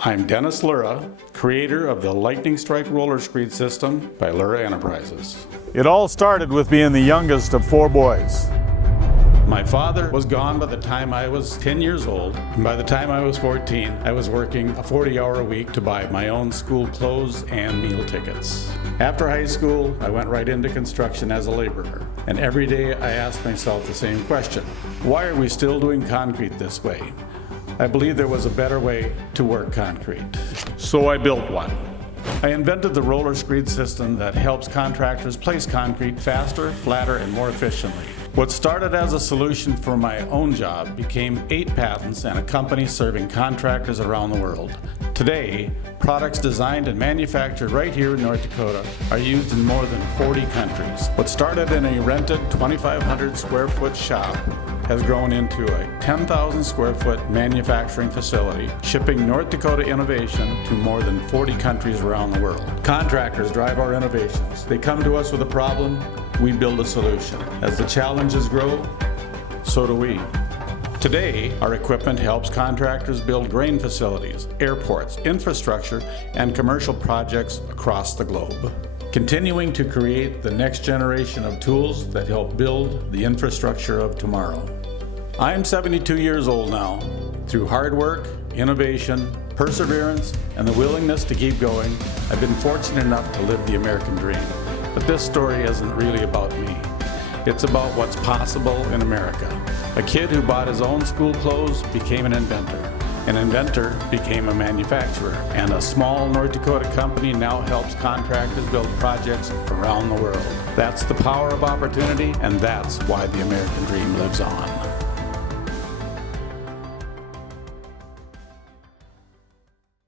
I'm Dennis Lura, creator of the Lightning Strike roller screed system by Lura Enterprises. It all started with being the youngest of 4 boys. My father was gone by the time I was 10 years old, and by the time I was 14, I was working a 40-hour week to buy my own school clothes and meal tickets. After high school, I went right into construction as a laborer, and every day I asked myself the same question: why are we still doing concrete this way? I believe there was a better way to work concrete. So I built one. I invented the roller screed system that helps contractors place concrete faster, flatter, and more efficiently. What started as a solution for my own job became 8 patents and a company serving contractors around the world. Today, products designed and manufactured right here in North Dakota are used in more than 40 countries. What started in a rented 2,500 square foot shop has grown into a 10,000 square foot manufacturing facility, shipping North Dakota innovation to more than 40 countries around the world. Contractors drive our innovations. They come to us with a problem, we build a solution. As the challenges grow, so do we. Today, our equipment helps contractors build grain facilities, airports, infrastructure, and commercial projects across the globe, continuing to create the next generation of tools that help build the infrastructure of tomorrow. I'm 72 years old now. Through hard work, innovation, perseverance, and the willingness to keep going, I've been fortunate enough to live the American dream. But this story isn't really about me. It's about what's possible in America. A kid who bought his own school clothes became an inventor. An inventor became a manufacturer. And a small North Dakota company now helps contractors build projects around the world. That's the power of opportunity, and that's why the American dream lives on.